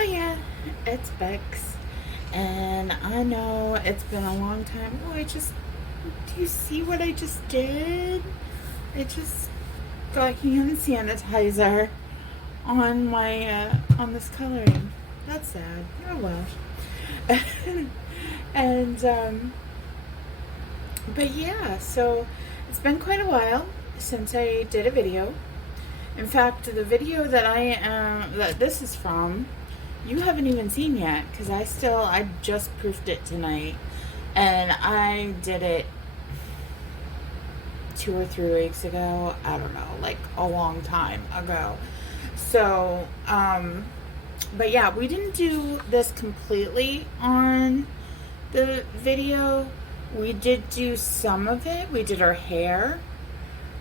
Hiya, it's Bex, and I know it's been a long time. Oh, do you see what I just did? I just got hand sanitizer on on this coloring. That's sad. Oh well. and, but yeah, so it's been quite a while since I did a video. In fact, the video that this is from, you haven't even seen yet because I just proofed it tonight, and I did it 2 or 3 weeks ago. I don't know, like a long time ago. So, but yeah, we didn't do this completely on the video. We did do some of it. We did our hair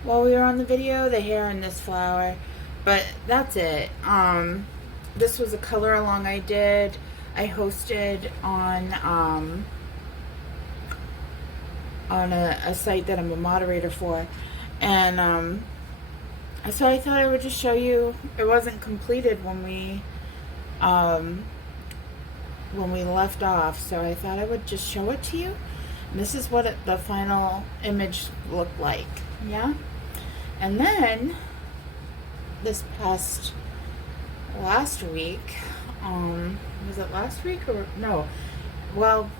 while we were on the video, the hair and this flower, but that's it. This was a color along I did. I hosted on a site that I'm a moderator for, and so I thought I would just show you. It wasn't completed when we left off, so I thought I would just show it to you. And this is what the final image looked like. Yeah. And then this last week, was it last week or no? Well,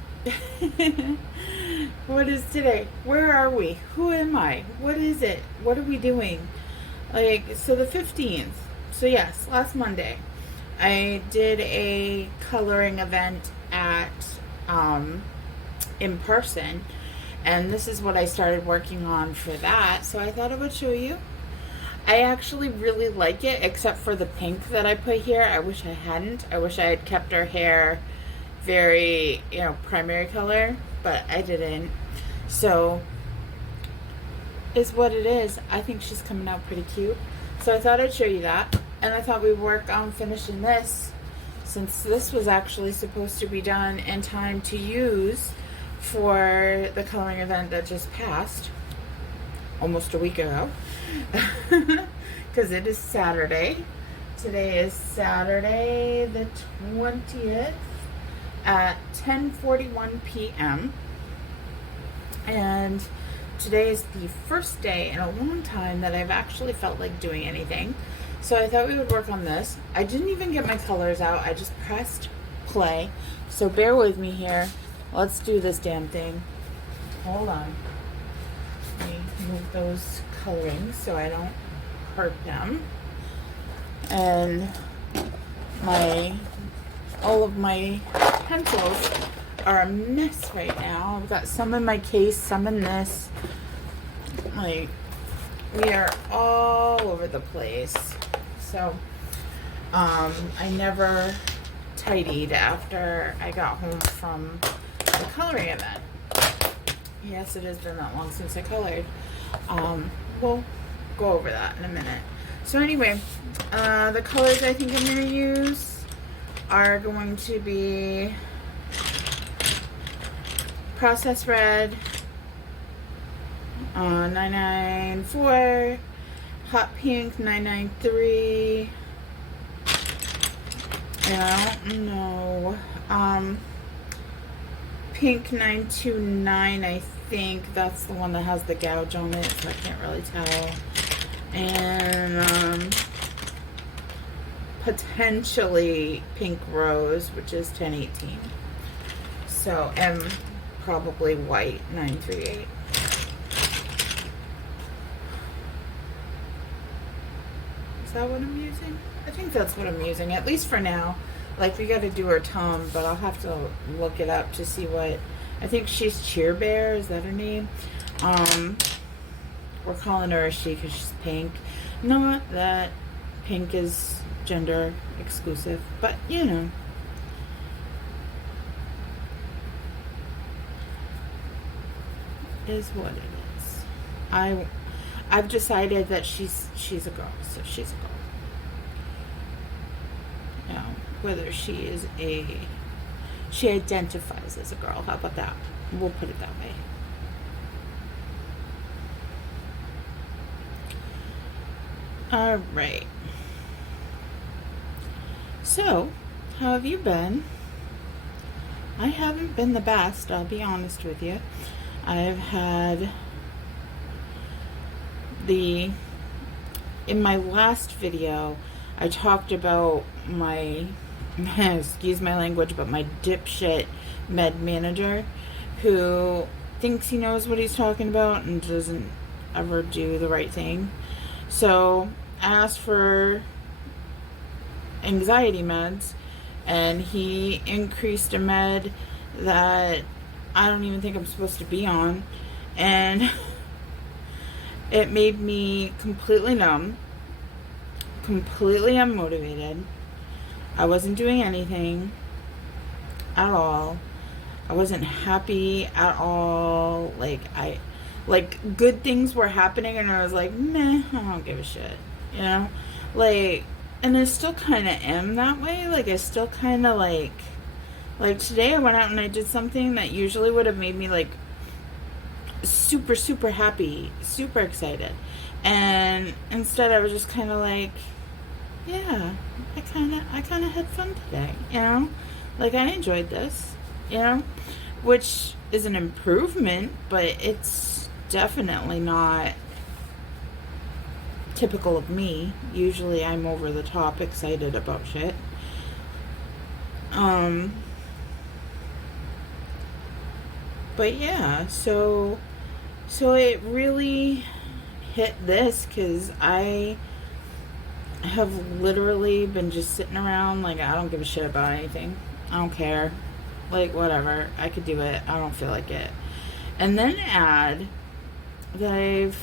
what is today? Where are we? Who am I? What is it? What are we doing? So the 15th. So yes, last Monday, I did a coloring event at in person. And this is what I started working on for that. So I thought I would show you. I actually really like it, except for the pink that I put here. I wish I hadn't. I wish I had kept her hair very, primary color, but I didn't. So, is what it is. I think she's coming out pretty cute. So I thought I'd show you that. And I thought we'd work on finishing this, since this was actually supposed to be done in time to use for the coloring event that just passed almost a week ago, because it is Saturday. Today is Saturday the 20th at 10:41 p.m. and today is the first day in a long time that I've actually felt like doing anything. So I thought we would work on this. I didn't even get my colors out. I just pressed play. So bear with me here. Let's do this damn thing. Hold on. Let me move those colorings so I don't hurt them. And all of my pencils are a mess right now. I've got some in my case, some in this. We are all over the place. So, I never tidied after I got home from the coloring event. Yes, it has been that long since I colored. We'll go over that in a minute. So anyway, the colors I think I'm going to use are going to be Process Red, 994, Hot Pink, 993, and I don't know, Pink 929, I think that's the one that has the gouge on it, so I can't really tell. And potentially Pink Rose, which is 1018. So, and probably white 938. Is that what I'm using? I think that's what I'm using, at least for now. We got to do her tongue, but I'll have to look it up to see what. I think she's Cheer Bear. Is that her name? We're calling her a she because she's pink. Not that pink is gender exclusive, but is what it is. I've decided that she's a girl, so she's a girl. Whether she identifies as a girl. How about that? We'll put it that way. All right. So, How have you been? I haven't been the best, I'll be honest with you. I've had in my last video, I talked about my, excuse my language, but my dipshit med manager who thinks he knows what he's talking about and doesn't ever do the right thing. So I asked for anxiety meds, and he increased a med that I don't even think I'm supposed to be on, and it made me completely numb, completely unmotivated. I wasn't doing anything at all. I wasn't happy at all. Like good things were happening, and I was like, meh, I don't give a shit, you know? Like, and I still kind of am that way. Like, I still kind of like today I went out and I did something that usually would have made me like super, super happy, super excited. And instead I was just kind of like, yeah, I kind of had fun today, you know? Like, I enjoyed this, you know? Which is an improvement, but it's definitely not typical of me. Usually I'm over the top excited about shit. But yeah, so it really hit this because I have literally been just sitting around like, I don't give a shit about anything. I don't care. Like, whatever. I could do it. I don't feel like it. And then add that I've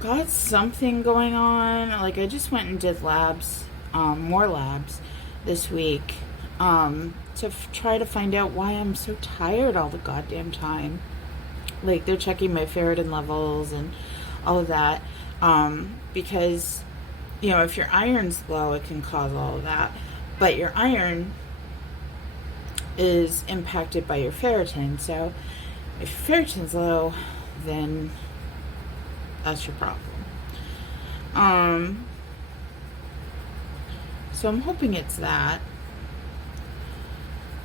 got something going on. Like, I just went and did labs, more labs this week, to try to find out why I'm so tired all the goddamn time. Like, they're checking my ferritin levels and all of that, because, you know, if your iron's low, it can cause all of that. But your iron is impacted by your ferritin. So if your ferritin's low, then that's your problem. So I'm hoping it's that,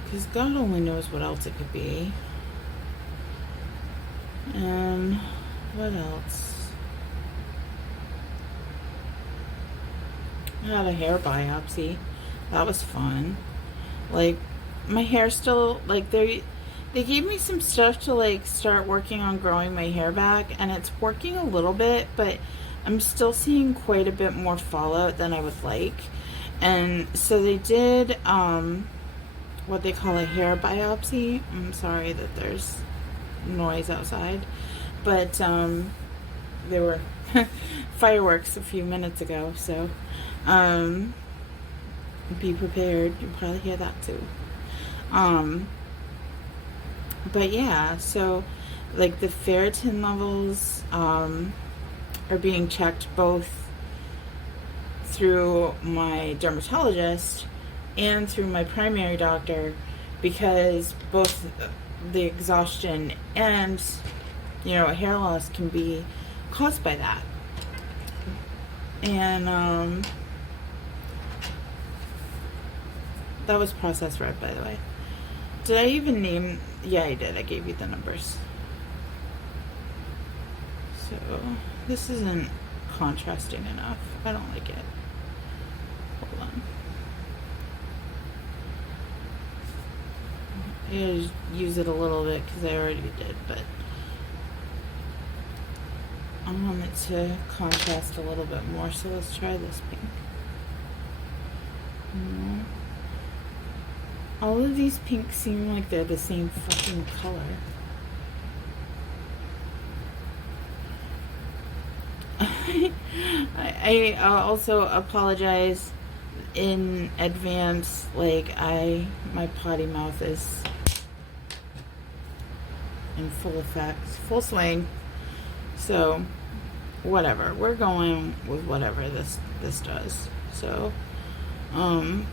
because God only knows what else it could be. And what else? I had a hair biopsy. That was fun. Like, my hair still, like, they gave me some stuff to, like, start working on growing my hair back, and it's working a little bit, but I'm still seeing quite a bit more fallout than I would like. And so they did what they call a hair biopsy. I'm sorry that there's noise outside, but there were fireworks a few minutes ago, so be prepared. You'll probably hear that too. But yeah, so like the ferritin levels are being checked both through my dermatologist and through my primary doctor, because both the exhaustion and, you know, hair loss can be caused by that. And that was processed red, by the way. Did I even name? Yeah, I did. I gave you the numbers. So this isn't contrasting enough. I don't like it. Hold on. I gotta use it a little bit because I already did, but I want it to contrast a little bit more, so let's try this pink. All of these pinks seem like they're the same fucking color. I also apologize in advance. Like, my potty mouth is in full effect, full swing. So, whatever. We're going with whatever this does. So,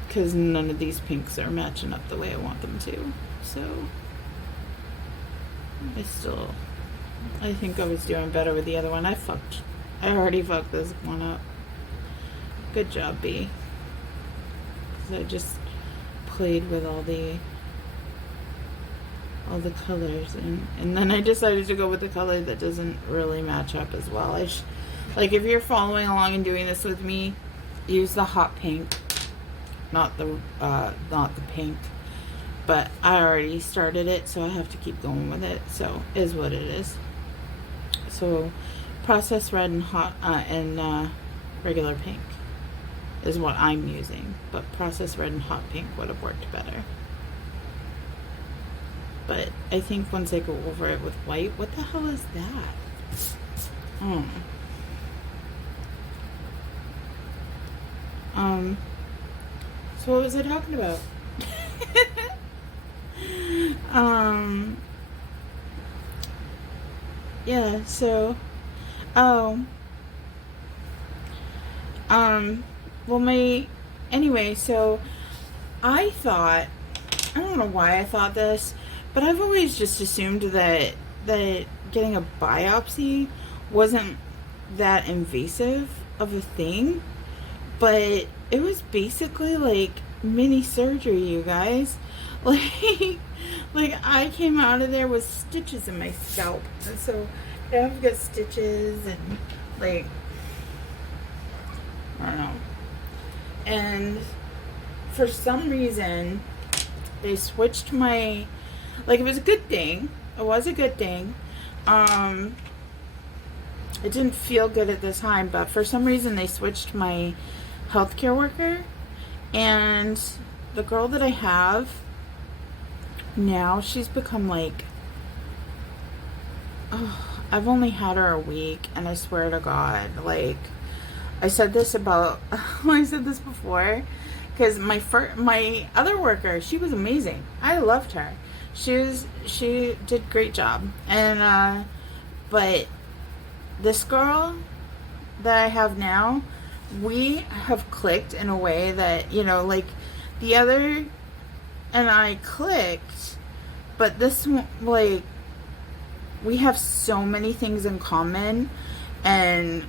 because none of these pinks are matching up the way I want them to. So, I think I was doing better with the other one. I already fucked this one up. Good job, B. 'Cause I just played with all the colors, and then I decided to go with the color that doesn't really match up as well. Like, if you're following along and doing this with me, use the hot pink, not the pink. But I already started it, so I have to keep going with it. So is what it is. So processed red and hot and regular pink is what I'm using, but processed red and hot pink would have worked better. But I think once I go over it with white, what the hell is that? So what was I talking about? Yeah, so, well, anyway, so I thought, I don't know why I thought this, but I've always just assumed that getting a biopsy wasn't that invasive of a thing, but it was basically like mini surgery, you guys. Like I came out of there with stitches in my scalp, and so I've got stitches and like, I don't know. And for some reason, they switched my, like, it was a good thing. It was a good thing. It didn't feel good at the time, but for some reason they switched my healthcare worker, and the girl that I have now, she's become like, oh, I've only had her a week, and I swear to God, like, I said this about, I said this before, because my other worker, she was amazing. I loved her. She did great job, and but this girl that I have now, we have clicked in a way that, you know, like the other and I clicked, but this one, like, we have so many things in common, and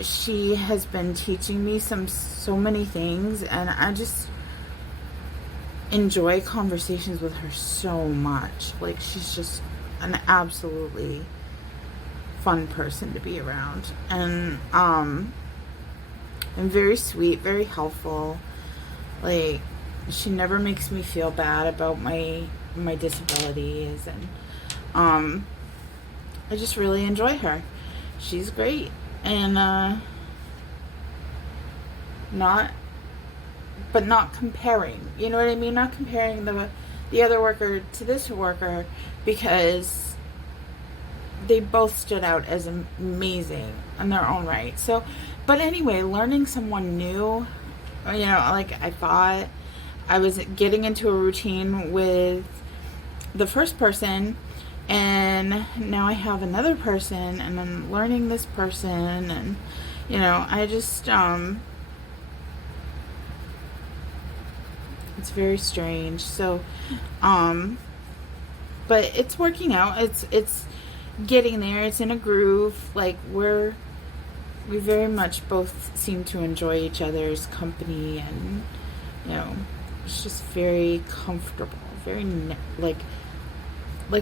she has been teaching me so many things, and I just enjoy conversations with her so much. Like, she's just an absolutely fun person to be around, and very sweet, very helpful. Like, she never makes me feel bad about my disabilities, and I just really enjoy her. She's great, and not comparing, you know what I mean? Not comparing the other worker to this worker, because they both stood out as amazing in their own right. So, but anyway, learning someone new, you know, like, I thought I was getting into a routine with the first person, and now I have another person, and I'm learning this person, and, you know, I just, it's very strange. So, but it's working out. It's getting there. It's in a groove. Like, we very much both seem to enjoy each other's company, and, you know, it's just very comfortable, very like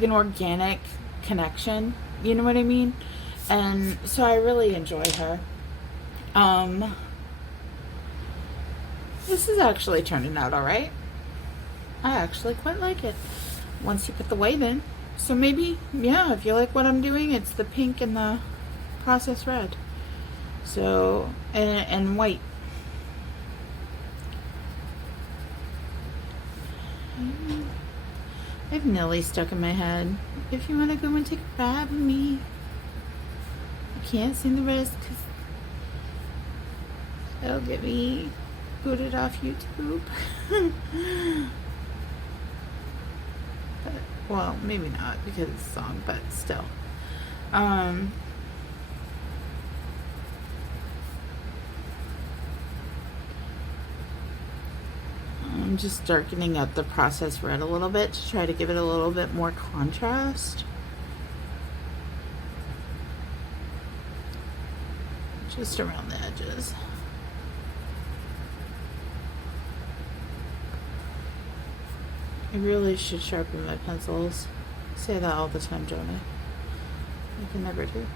an organic connection, you know what I mean? And so I really enjoy her. This is actually turning out all right. I actually quite like it once you put the white in. So maybe, yeah, if you like what I'm doing, it's the pink and the processed red. So, and white. I have Nelly stuck in my head. If you want to go and take a ride with me. I can't sing the rest because it'll get me booted off YouTube. But, well, maybe not because it's a song, but still. I'm just darkening up the processed red a little bit to try to give it a little bit more contrast. Just around the edges. I really should sharpen my pencils. I say that all the time, don't I? I can never do.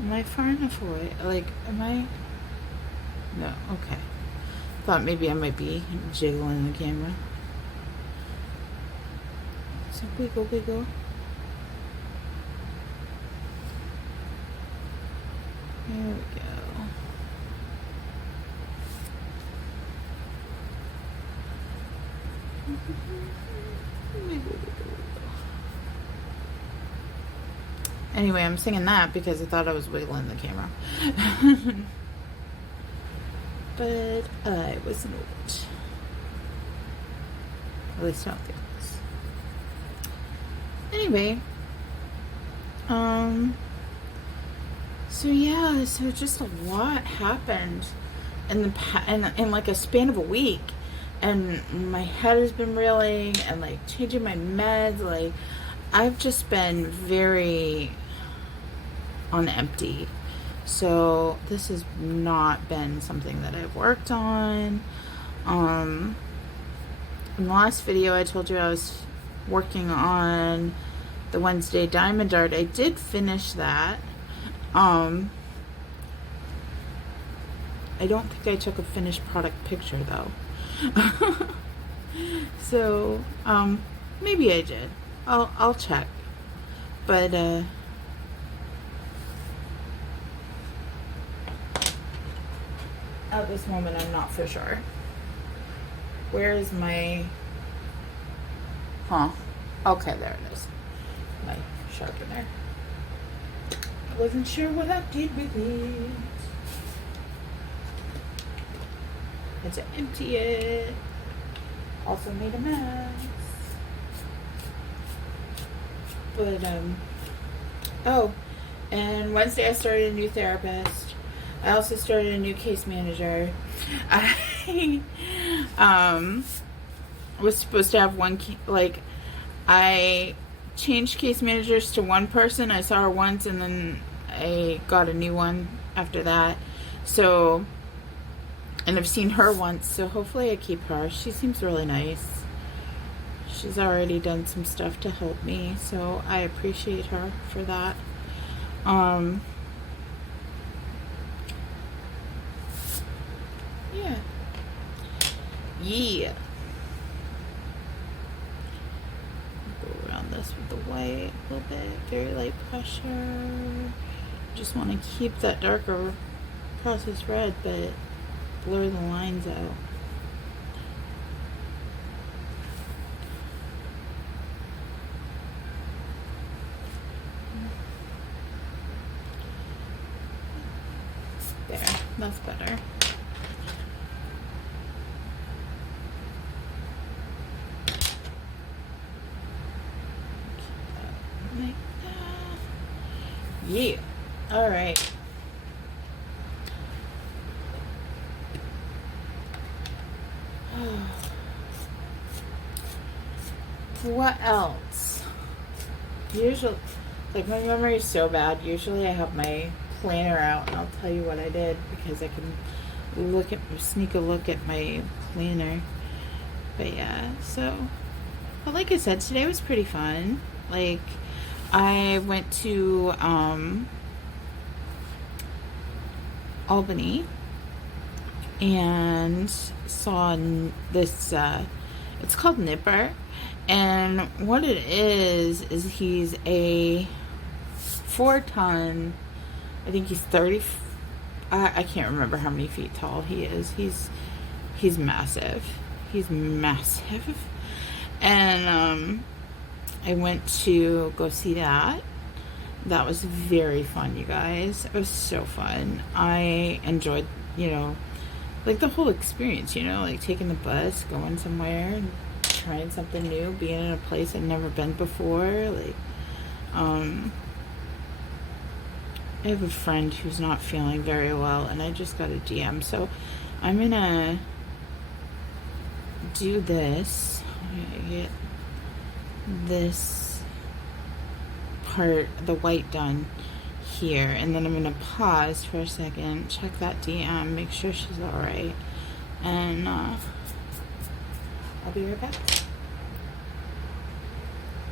Am I far enough away? Like, am I? No, okay. Thought maybe I might be jiggling the camera. So wiggle, wiggle. There we go. Anyway, I'm singing that because I thought I was wiggling the camera. But I was not. At least I don't think I was. Anyway. So yeah, so just a lot happened in like a span of a week. And my head has been reeling and like changing my meds. Like, I've just been very on empty. So this has not been something that I've worked on. In the last video I told you I was working on the Wednesday Diamond Dart. I did finish that. I don't think I took a finished product picture though. So maybe I did. I'll check. But at this moment I'm not for sure. Where is my okay, there it is. My sharpener. I wasn't sure what I did with it. Had to empty it. Also made a mess. But oh, and Wednesday I started a new therapist. I also started a new case manager. I was supposed to have one I changed case managers to one person. I saw her once and then I got a new one after that. So, and I've seen her once, so hopefully I keep her. She seems really nice. She's already done some stuff to help me, so I appreciate her for that. Yeah. Go around this with the white a little bit, very light pressure. Just want to keep that darker process red, but blur the lines out. There, that's better. Like that. Yeah. All right. What else? Usually, like, my memory is so bad. Usually I have my planner out and I'll tell you what I did because I can sneak a look at my planner. But yeah, so, but like I said, today was pretty fun. Like, I went to Albany and saw this, it's called Nipper. And what it is he's a 4-ton, I think he's 30, I can't remember how many feet tall he is. He's massive. He's massive. And I went to go see that. That was very fun, you guys. It was so fun. I enjoyed, like the whole experience, like taking the bus, going somewhere, and trying something new, being in a place I'd never been before. Like, I have a friend who's not feeling very well, and I just got a DM, so I'm gonna do this. I'm gonna get this part, the white, done here, and then I'm gonna pause for a second, check that DM, make sure she's all right, and I'll be right back.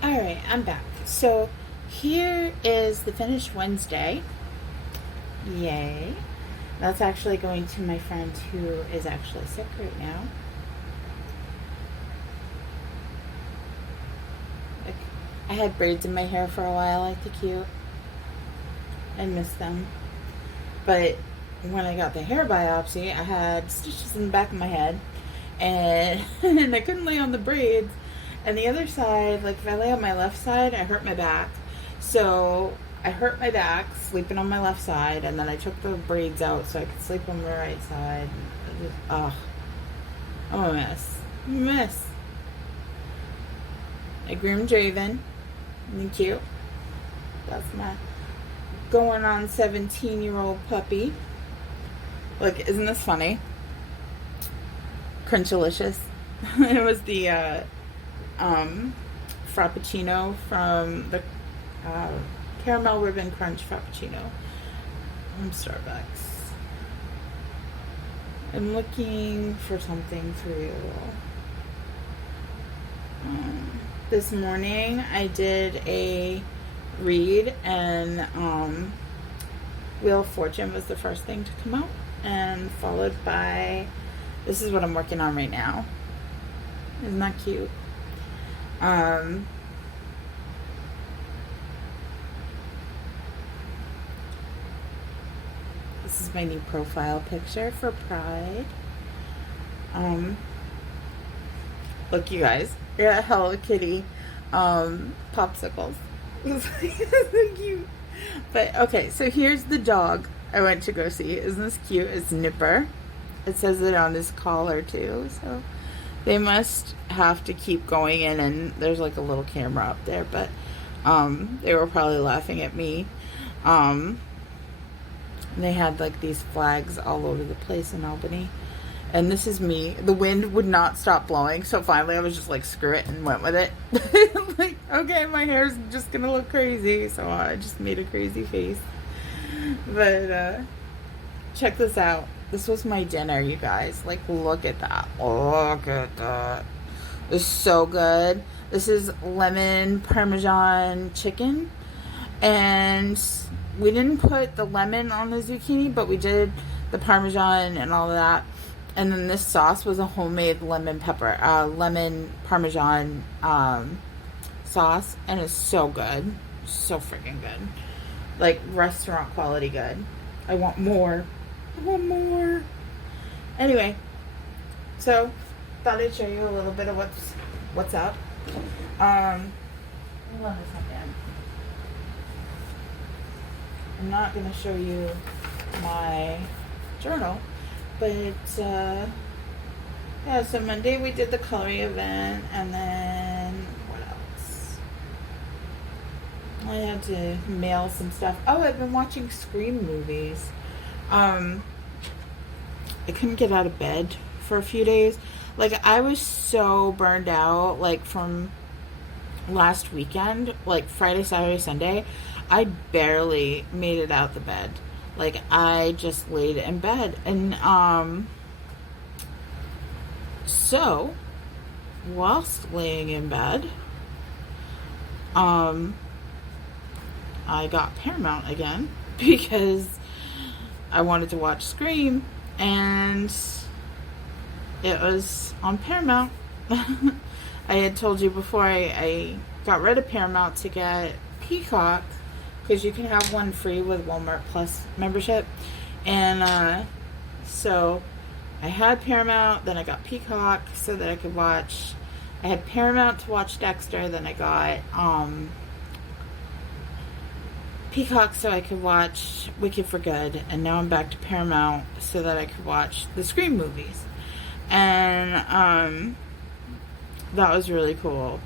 Alright, I'm back. So here is the finished Wednesday. Yay. That's actually going to my friend who is actually sick right now. I had braids in my hair for a while. I think cute. I miss them. But when I got the hair biopsy, I had stitches in the back of my head. And, and I couldn't lay on the braids. And the other side, like if I lay on my left side, I hurt my back. So I hurt my back sleeping on my left side. And then I took the braids out so I could sleep on the right side. I'm a mess. I'm a mess. I groomed Raven. Thank you. That's my going on 17-year-old puppy. Look, isn't this funny? Crunchlicious. It was the Frappuccino from the Caramel Ribbon Crunch Frappuccino from Starbucks. I'm looking for something for you. This morning I did a read, and Wheel of Fortune was the first thing to come out, and followed by, this is what I'm working on right now. Isn't that cute? This is my new profile picture for Pride. Look, you guys, I got Hello Kitty popsicles. It's so cute. But okay, so here's the dog I went to go see. Isn't this cute? It's Nipper. It says it on his collar too. So they must have to keep going in, and there's like a little camera up there. But they were probably laughing at me. They had like these flags all over the place in Albany. And this is me. The wind would not stop blowing, so finally I was just like, screw it, and went with it. Like, okay, my hair's just gonna look crazy, so I just made a crazy face. But check this out. This was my dinner, you guys. Like, look at that. Look at that. It's so good. This is lemon Parmesan chicken. And we didn't put the lemon on the zucchini, but we did the Parmesan and all of that. And then this sauce was a homemade lemon Parmesan sauce. And it's so good. So freaking good. Like restaurant quality good. I want more. I want more. Anyway. So, thought I'd show you a little bit of what's up. Hold on a second. I'm not going to show you my journal. But, yeah, so Monday we did the coloring event, and then, what else? I had to mail some stuff. Oh, I've been watching Scream movies. I couldn't get out of bed for a few days. Like, I was so burned out, like, from last weekend, like, Friday, Saturday, Sunday. I barely made it out the bed. Like, I just laid in bed. And, so, whilst laying in bed, I got Paramount again because I wanted to watch Scream, and it was on Paramount. I had told you before I got rid of Paramount to get Peacock, because you can have one free with Walmart Plus membership. And so I had Paramount, then I got Peacock so that I could watch. I had Paramount to watch Dexter, then I got Peacock so I could watch Wicked for Good, and now I'm back to Paramount so that I could watch the Scream movies. And that was really cool.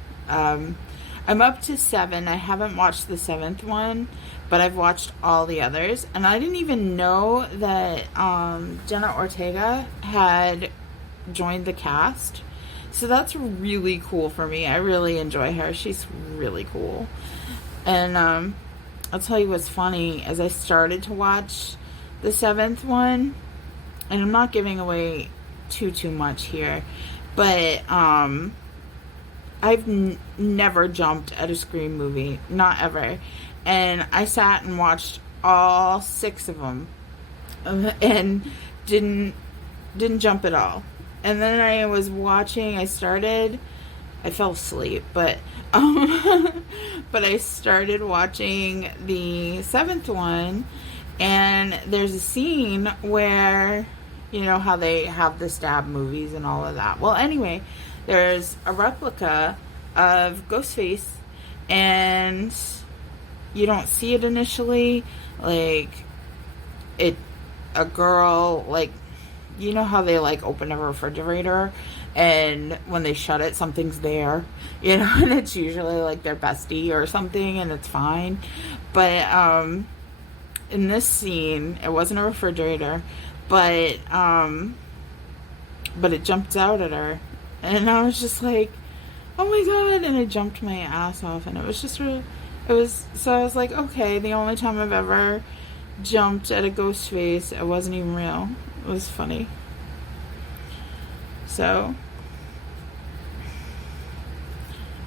I'm up to 7. I haven't watched the 7th one, but I've watched all the others. And I didn't even know that Jenna Ortega had joined the cast. So that's really cool for me. I really enjoy her. She's really cool. And I'll tell you what's funny. As I started to watch the 7th one, and I'm not giving away too much here, But I've never jumped at a Scream movie, not ever. And I sat and watched all 6 of them, and didn't jump at all. And then I was watching. I fell asleep, but but I started watching the 7th one, and there's a scene where, you know how they have the stab movies and all of that. Well, anyway, there's a replica of Ghostface, and you don't see it initially. Like, a girl, like, you know how they, like, open a refrigerator, and when they shut it, something's there, you know, and it's usually, like, their bestie or something, and it's fine. But, in this scene, it wasn't a refrigerator, but it jumped out at her, and I was just like, oh my god, and I jumped my ass off, and it was just really, so I was like, okay, the only time I've ever jumped at a ghost face, it wasn't even real. It was funny. So,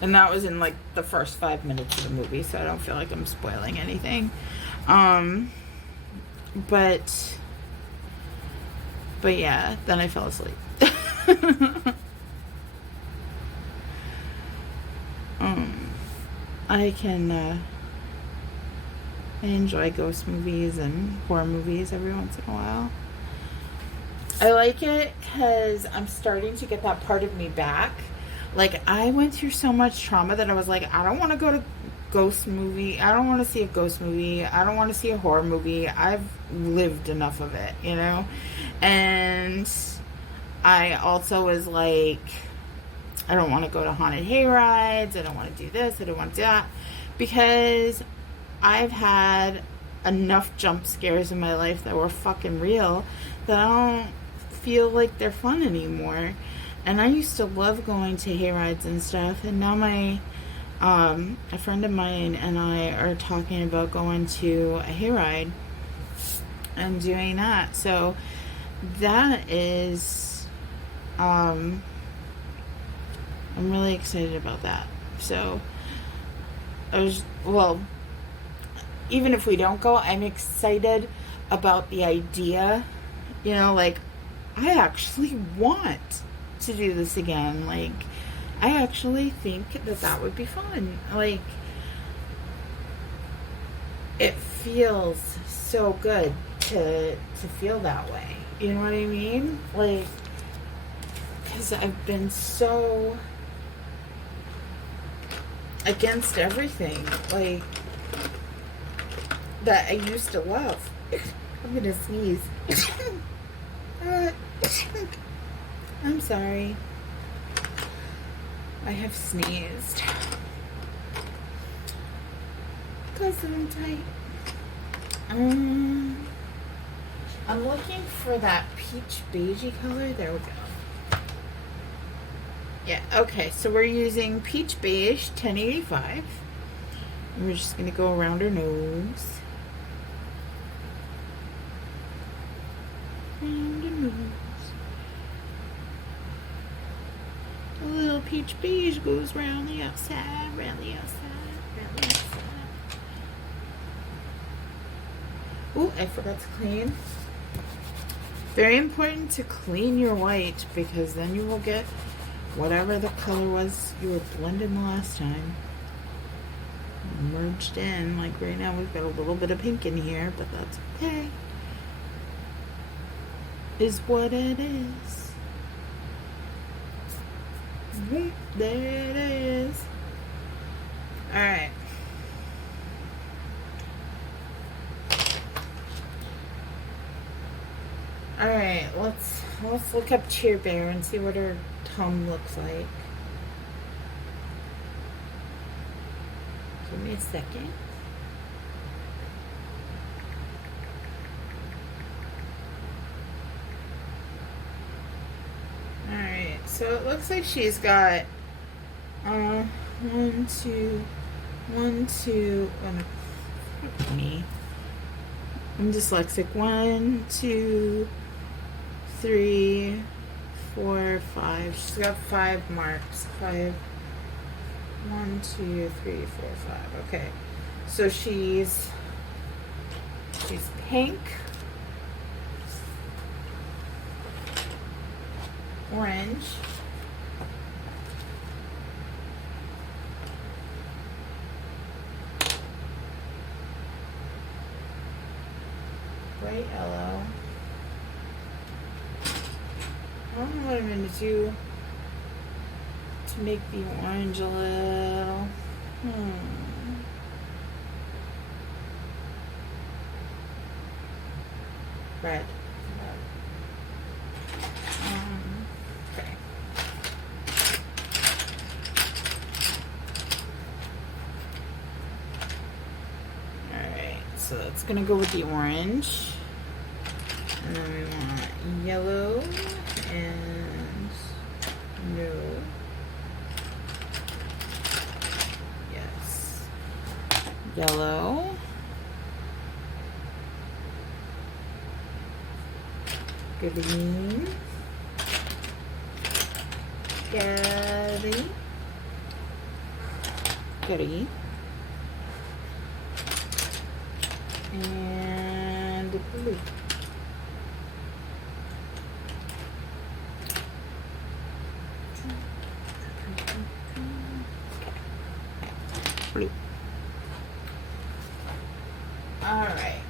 and that was in like the first 5 minutes of the movie, so I don't feel like I'm spoiling anything. But yeah, then I fell asleep. I enjoy ghost movies and horror movies every once in a while. I like it because I'm starting to get that part of me back. Like, I went through so much trauma that I was like, I don't want to go to ghost movie. I don't want to see a ghost movie. I don't want to see a horror movie. I've lived enough of it, you know? And I also was like, I don't want to go to haunted hayrides. I don't want to do this. I don't want to do that. Because I've had enough jump scares in my life that were fucking real that I don't feel like they're fun anymore. And I used to love going to hayrides and stuff, and now a friend of mine and I are talking about going to a hayride and doing that. So that is, I'm really excited about that. So even if we don't go, I'm excited about the idea. You know, like, I actually want to do this again. Like, I actually think that would be fun. Like, it feels so good to feel that way. You know what I mean? Like, because I've been so against everything, like, that I used to love. I'm gonna sneeze. I'm sorry. I have sneezed. Because I'm tight. I'm looking for that peach beigey color. There we go. Yeah, okay. So we're using peach beige 1085. And we're just going to go around her nose. Around her nose. A little peach beige goes round the outside, round the outside, round the outside. Oh, I forgot to clean. Very important to clean your white, because then you will get whatever the color was you were blending the last time merged in. Like right now we've got a little bit of pink in here, but that's okay. Is what it is. There it is. Alright. Alright, let's look up Cheer Bear and see what her tongue looks like. Give me a second. Alright, so it looks like she's got one, two, me. I'm dyslexic. 1, 2, 3, 4, 5. She's got 5 marks. 5. 1, 2, 3, 4, 5. Okay. So she's pink, orange, bright yellow. I don't know what I'm going to do to make the orange a little. Red. Okay. Alright, so that's going to go with the orange. And then we want yellow and no. Yes. Yellow. Green. Green. And blue. Blue. All right.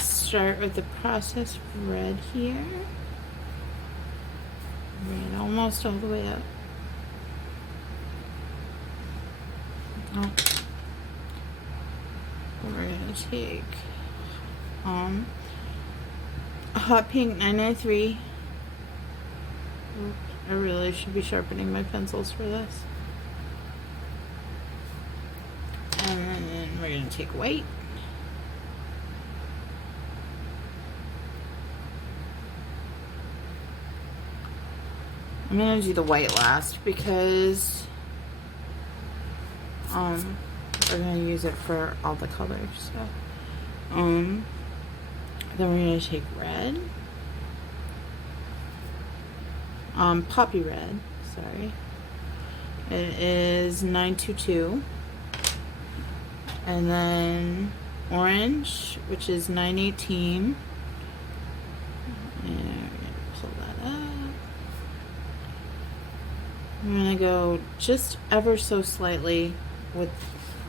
Start with the processed red here. Red almost all the way up. Oh. We're gonna take hot pink 993. I really should be sharpening my pencils for this. And then we're gonna take white. I'm gonna do the white last because we're gonna use it for all the colors. So then we're gonna take red, poppy red. Sorry, it is 922, and then orange, which is 918. And we're gonna pull that up. I'm gonna go just ever so slightly with,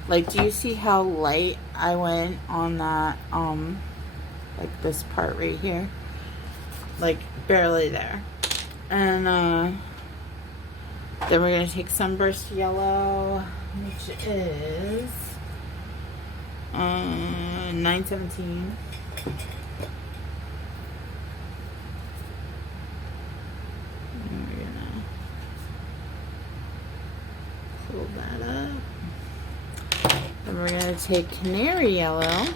like, do you see how light I went on that, like this part right here? Like, barely there. And, then we're gonna take Sunburst Yellow, which is, 917. Pull that up. Then we're going to take Canary Yellow,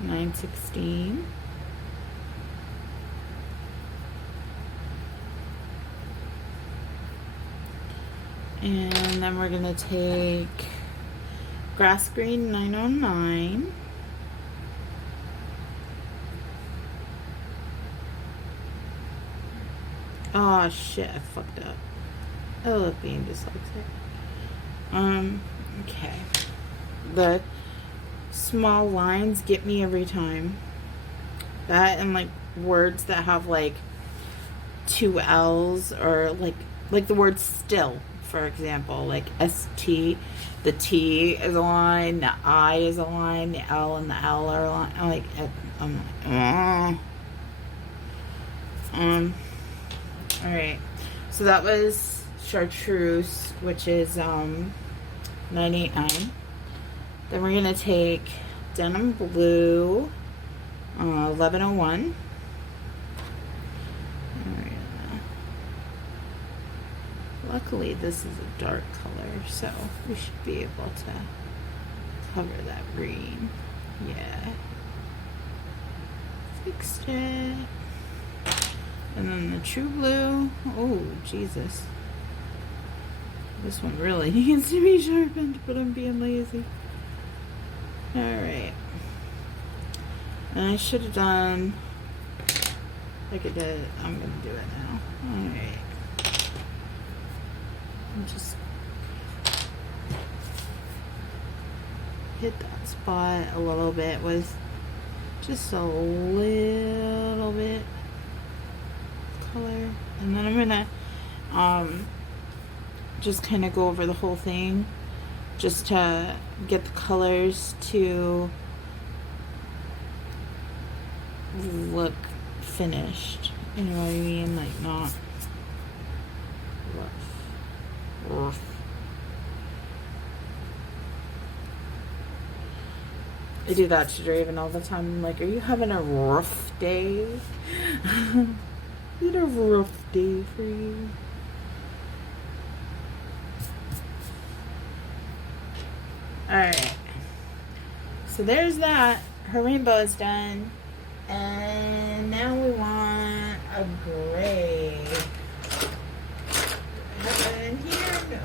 916. And then we're going to take Grass Green, 909. Oh shit, I fucked up. I love being dyslexic. Okay. The small lines get me every time. That and like words that have like 2 L's, or like the word still, for example, like ST, the T is a line, the I is a line, the L and the L are a line. I'm like, alright. So that was Chartreuse, which is 989. Then we're gonna take Denim Blue, 1101. Luckily, this is a dark color, so we should be able to cover that green. Yeah. Fixed it. And then the True Blue. Oh, Jesus. This one really needs to be sharpened, but I'm being lazy. Alright. And I should have done like I did. I'm gonna do it now. Alright. Just hit that spot a little bit with just a little bit of color. And then I'm gonna just kind of go over the whole thing just to get the colors to look finished. You know what I mean? Like not rough. I do that to Draven all the time. I'm like, are you having a rough day? Is it a rough day for you? Alright. So there's that. Her rainbow is done. And now we want a gray. Do I have that in here? No.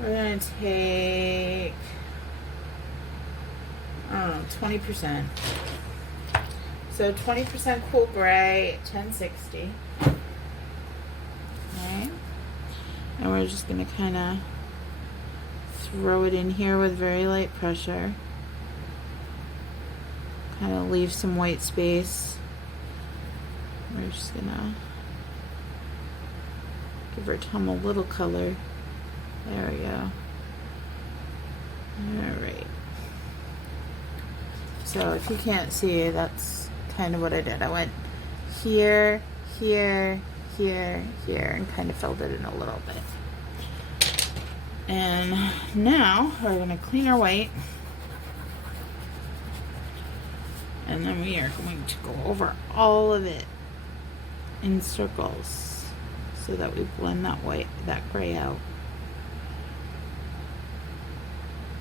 We're going to take, I don't know, 20%. So 20% cool gray, 1060. Okay. And we're just going to kind of throw it in here with very light pressure. Kind of leave some white space. We're just going to give our tongue a little color. There we go. Alright. So if you can't see, that's kind of what I did. I went here, here, here, here, and kind of filled it in a little bit. And now we're going to clean our white. And then we are going to go over all of it in circles so that we blend that white, that gray out.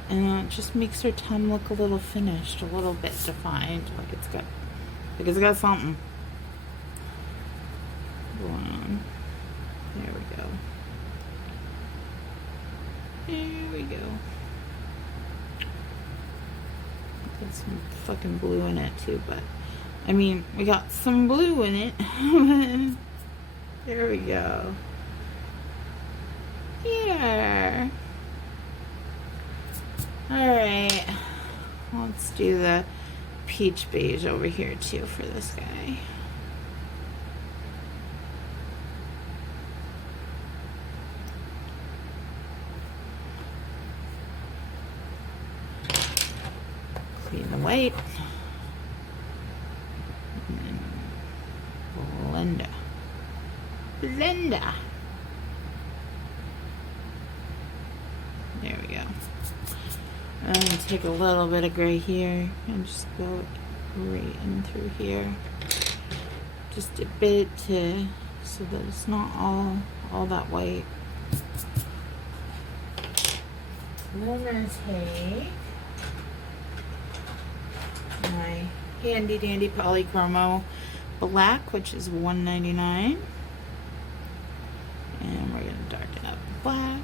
And it just makes her tongue look a little finished, a little bit defined, like it's got something going on. There we go. There we go. Got some fucking blue in it too, but I mean, we got some blue in it. There we go. Here. Alright, let's do the peach beige over here too for this guy. Clean the white. And then blender. There we go. I'm going to take a little bit of gray here and just go right in through here. Just a bit so that it's not all that white. And then I'm going to take my handy dandy polychromo black, which is $1.99. And we're going to darken up black.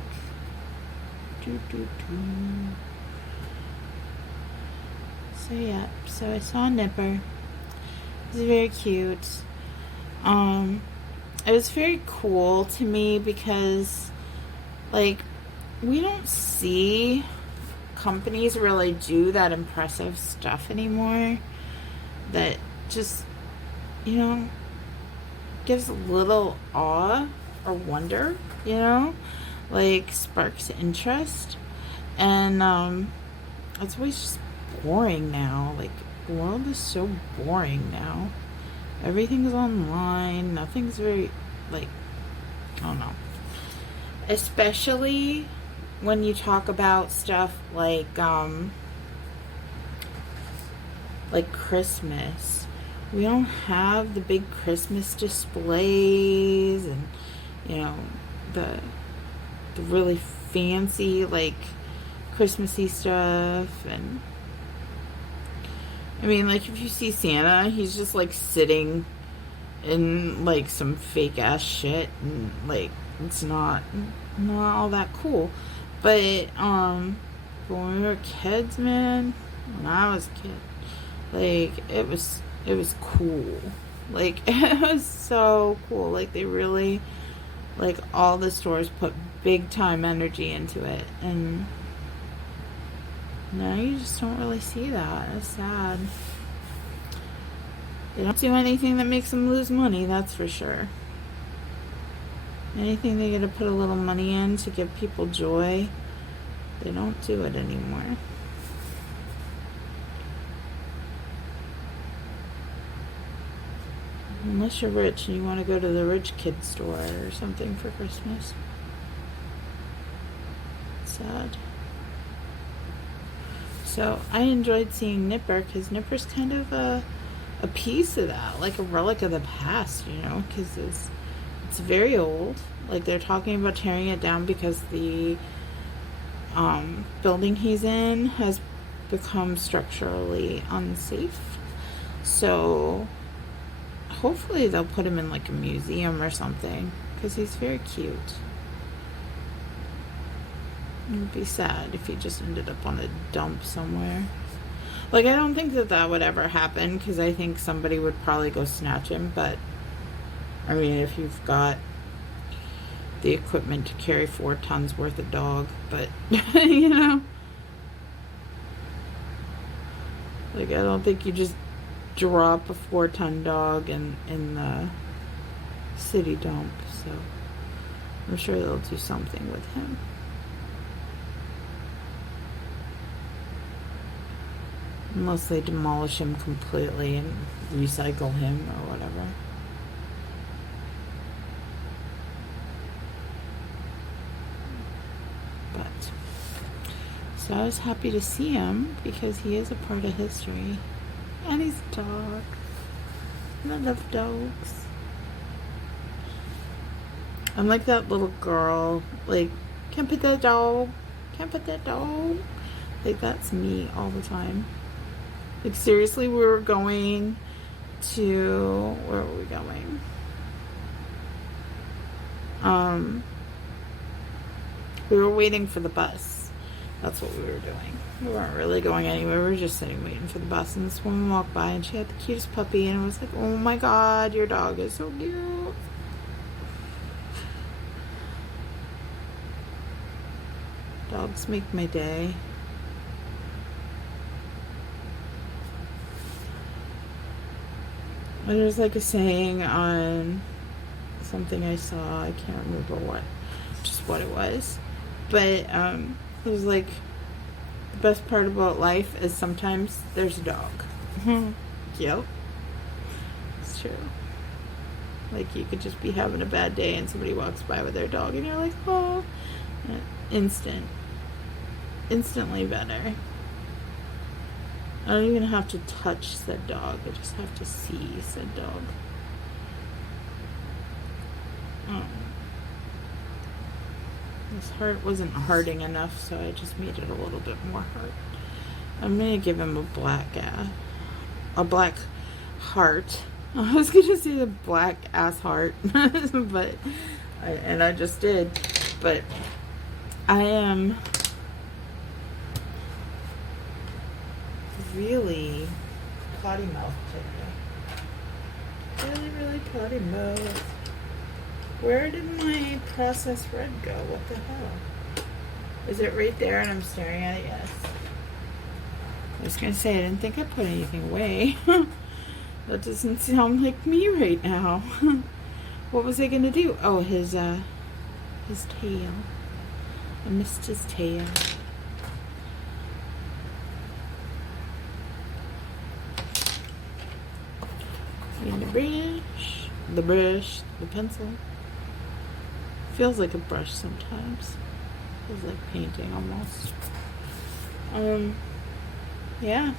So yeah, so I saw a nipper. It was very cute. It was very cool to me because, like, we don't see companies really do that impressive stuff anymore. That just, you know, gives a little awe or wonder, you know, like sparks interest. And it's always just boring now. Like, the world is so boring now. Everything's online. Nothing's very, like, I don't know. Especially when you talk about stuff like Christmas. We don't have the big Christmas displays and, you know, the really fancy, like, Christmassy stuff, I mean, like, if you see Santa, he's just, like, sitting in, like, some fake-ass shit, and, like, it's not all that cool. But when we were kids, man, when I was a kid, like, it was cool. Like, it was so cool. Like, they really, like, all the stores put big time energy into it, and now you just don't really see that. It's sad. They don't do anything that makes them lose money, that's for sure. Anything they get to put a little money in to give people joy, they don't do it anymore. Unless you're rich and you want to go to the rich kid store or something for Christmas. Sad. So I enjoyed seeing Nipper, because Nipper's kind of a piece of that, like a relic of the past, you know, because it's very old. Like, they're talking about tearing it down because the building he's in has become structurally unsafe. So hopefully they'll put him in, like, a museum or something, because he's very cute. It would be sad if he just ended up on a dump somewhere. Like, I don't think that would ever happen, because I think somebody would probably go snatch him. But I mean, if you've got the equipment to carry 4 tons worth of dog, but you know, like, I don't think you just drop a 4-ton dog in the city dump. So I'm sure they'll do something with him. Unless they demolish him completely and recycle him or whatever. But so I was happy to see him, because he is a part of history. And he's a dog. And I love dogs. I'm like that little girl, like, can't pet that dog. Can't pet that dog. Like, that's me all the time. Like, seriously, we were going to, where were we going? We were waiting for the bus. That's what we were doing. We weren't really going anywhere. We were just sitting waiting for the bus. And this woman walked by, and she had the cutest puppy. And I was like, oh my God, your dog is so cute. Dogs make my day. There's like a saying on something I saw. I can't remember what it was. But it was like, the best part about life is sometimes there's a dog. Yep. It's true. Like, you could just be having a bad day and somebody walks by with their dog and you're like, oh. Instantly better. I don't even have to touch said dog. I just have to see said dog. His heart wasn't hearting enough, so I just made it a little bit more heart. I'm gonna give him a black heart. I was gonna say a black ass heart, but I just did. But I am really potty mouth today. Really potty mouth. Where did my processed red go? What the hell? Is it right there and I'm staring at it? Yes. I was gonna say, I didn't think I put anything away. That doesn't sound like me right now. What was I gonna do? Oh, his tail. I missed his tail. And the brush, the pencil. Feels like a brush sometimes. Feels like painting almost. Yeah.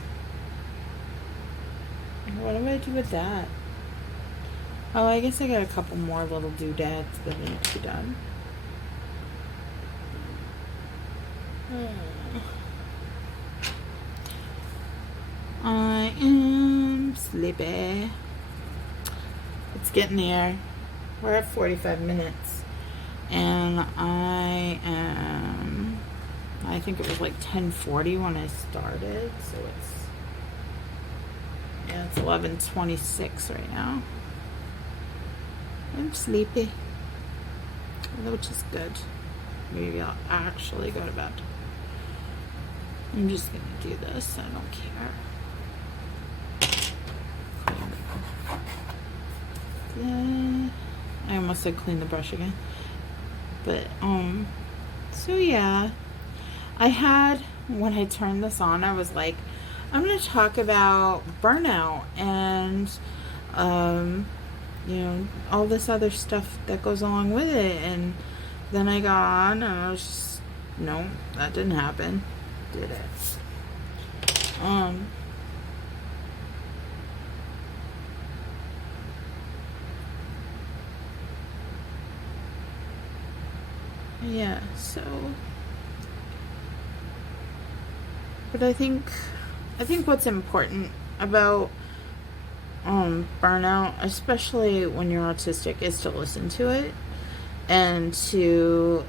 What do I do with that? Oh, I guess I got a couple more little doodads that need to be done. I am sleepy. It's getting there. We're at 45 minutes. And I think it was like 10:40 when I started. So it's 11:26 right now. I'm sleepy, which is good. Maybe I'll actually go to bed. I'm just gonna do this. I don't care. I almost said clean the brush again. But so yeah, when I turned this on, I was like, I'm gonna talk about burnout and all this other stuff that goes along with it. And then I got on and I was just, no, that didn't happen, did it? Yeah, so, but I think what's important about burnout, especially when you're autistic, is to listen to it and to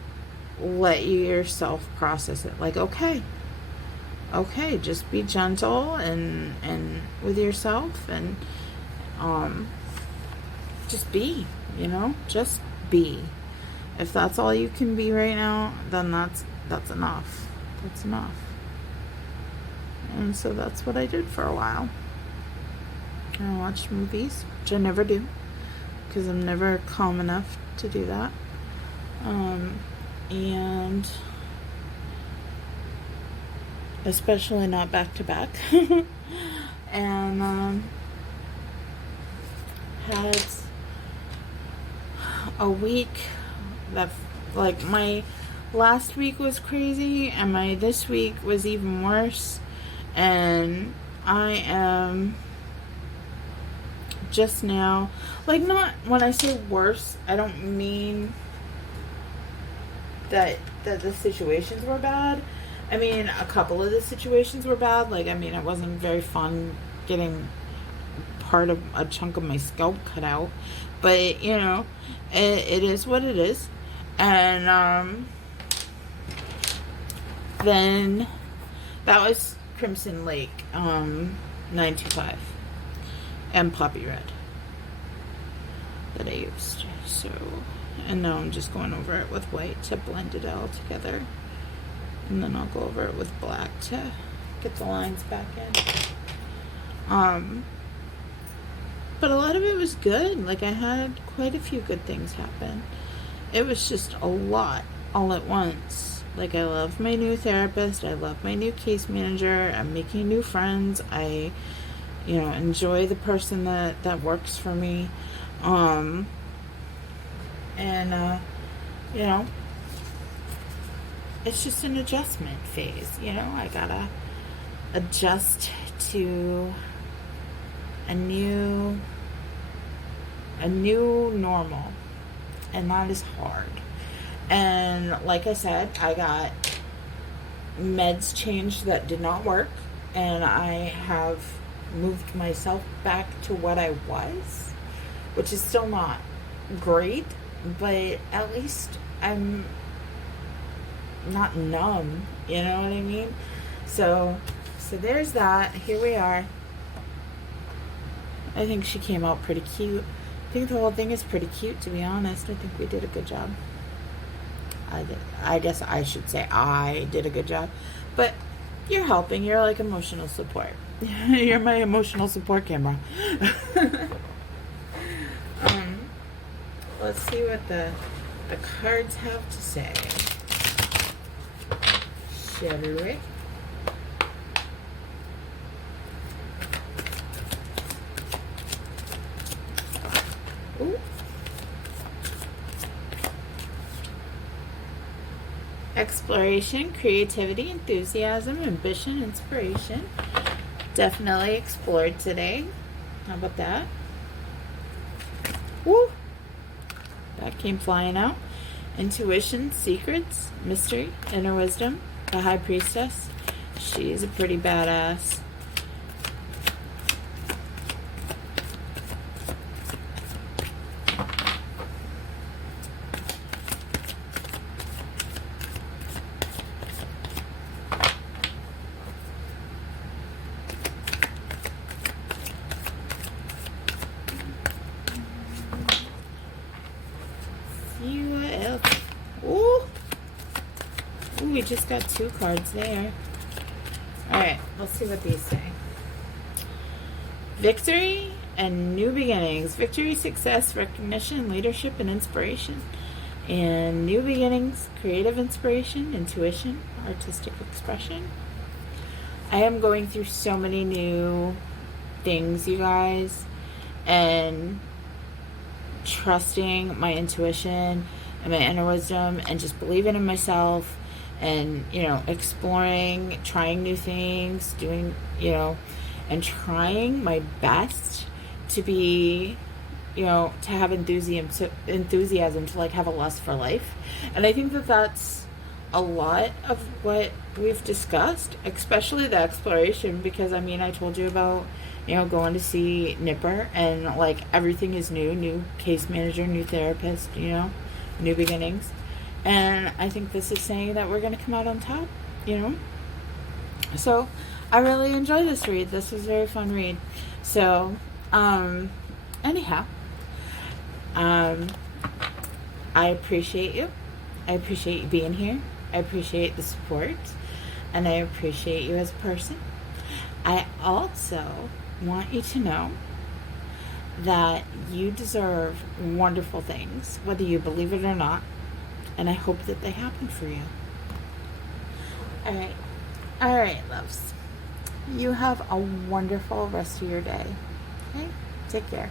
let you yourself process it. Like, okay, just be gentle and with yourself, and just be, just be. If that's all you can be right now, then that's enough. That's enough. And so that's what I did for a while. I watched movies, which I never do, because I'm never calm enough to do that. And especially not back to back. And had a week that, like, my last week was crazy, and this week was even worse. And I am just now, like, not, when I say worse, I don't mean that the situations were bad. I mean, a couple of the situations were bad. Like, I mean, it wasn't very fun getting a chunk of my scalp cut out, but it is what it is. And then that was Crimson Lake 925 and Poppy Red that I used. So, and now I'm just going over it with white to blend it all together, and then I'll go over it with black to get the lines back in. But a lot of it was good. Like, I had quite a few good things happen. It was just a lot all at once. Like, I love my new therapist. I love my new case manager. I'm making new friends. I, enjoy the person that works for me. And, it's just an adjustment phase. I gotta adjust to a new normal, and that is hard. And like I said, I got meds changed that did not work, and I have moved myself back to what I was, which is still not great, but at least I'm not numb, you know what I mean? So there's that. Here we are. I think she came out pretty cute. I think the whole thing is pretty cute, to be honest. I think we did a good job. I guess I should say I did a good job. But you're helping. You're like emotional support. You're my emotional support camera. Let's see what the cards have to say. Shall we? Ooh. Exploration, creativity, enthusiasm, ambition, inspiration. Definitely explored today. How about that? Woo! That came flying out. Intuition, secrets, mystery, inner wisdom, the High Priestess. She's a pretty badass. just got 2 cards there. Alright, let's see what these say. Victory and new beginnings. Victory, success, recognition, leadership, and inspiration. And new beginnings, creative inspiration, intuition, artistic expression. I am going through so many new things, you guys, and trusting my intuition and my inner wisdom and just believing in myself and, you know, exploring, trying new things, doing, you know, and trying my best to be, you know, to have enthusiasm, to like have a lust for life. And I think that that's a lot of what we've discussed, especially the exploration, because I mean, I told you about, you know, going to see Nipper, and like everything is new case manager, new therapist, you know, new beginnings. And I think this is saying that we're going to come out on top, you know. So I really enjoy this read. This was a very fun read. So anyhow, I appreciate you. I appreciate you being here. I appreciate the support, and I appreciate you as a person. I also want you to know that you deserve wonderful things, whether you believe it or not, and I hope that they happen for you. All right, loves. You have a wonderful rest of your day. Okay? Take care.